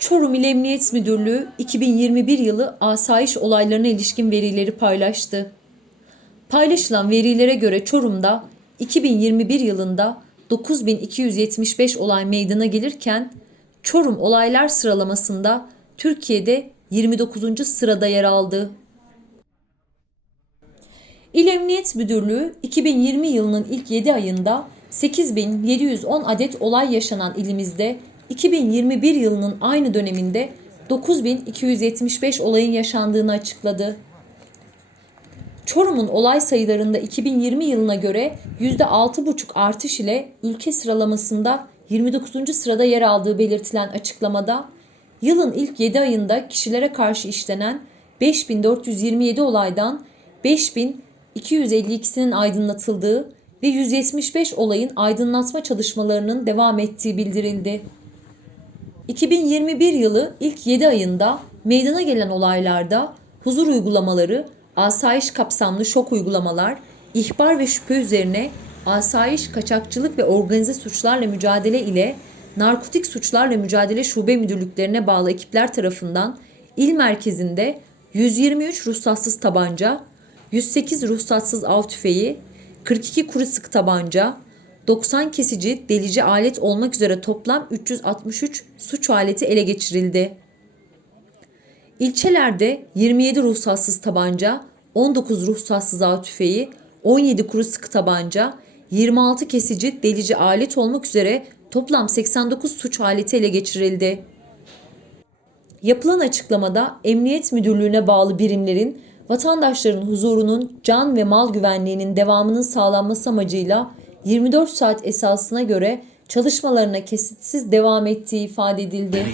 Çorum İl Emniyet Müdürlüğü 2021 yılı asayiş olaylarına ilişkin verileri paylaştı. Paylaşılan verilere göre Çorum'da 2021 yılında 9275 olay meydana gelirken Çorum olaylar sıralamasında Türkiye'de 29. sırada yer aldı. İl Emniyet Müdürlüğü 2020 yılının ilk 7 ayında 8710 adet olay yaşanan ilimizde 2021 yılının aynı döneminde 9275 olayın yaşandığını açıkladı. Çorum'un olay sayılarında 2020 yılına göre %6,5 artış ile ülke sıralamasında 29. sırada yer aldığı belirtilen açıklamada yılın ilk 7 ayında kişilere karşı işlenen 5427 olaydan 5252'sinin aydınlatıldığı ve 175 olayın aydınlatma çalışmalarının devam ettiği bildirildi. 2021 yılı ilk 7 ayında meydana gelen olaylarda huzur uygulamaları, asayiş kapsamlı şok uygulamalar, ihbar ve şüphe üzerine asayiş, kaçakçılık ve organize suçlarla mücadele ile narkotik suçlarla mücadele şube müdürlüklerine bağlı ekipler tarafından il merkezinde 123 ruhsatsız tabanca, 108 ruhsatsız av tüfeği, 42 kuru sık tabanca, 90 kesici, delici alet olmak üzere toplam 363 suç aleti ele geçirildi. İlçelerde 27 ruhsatsız tabanca, 19 ruhsatsız av tüfeği, 17 kuru sıkı tabanca, 26 kesici, delici alet olmak üzere toplam 89 suç aleti ele geçirildi. Yapılan açıklamada Emniyet Müdürlüğü'ne bağlı birimlerin vatandaşların huzurunun, can ve mal güvenliğinin devamının sağlanması amacıyla 24 saat esasına göre çalışmalarına kesitsiz devam ettiği ifade edildi.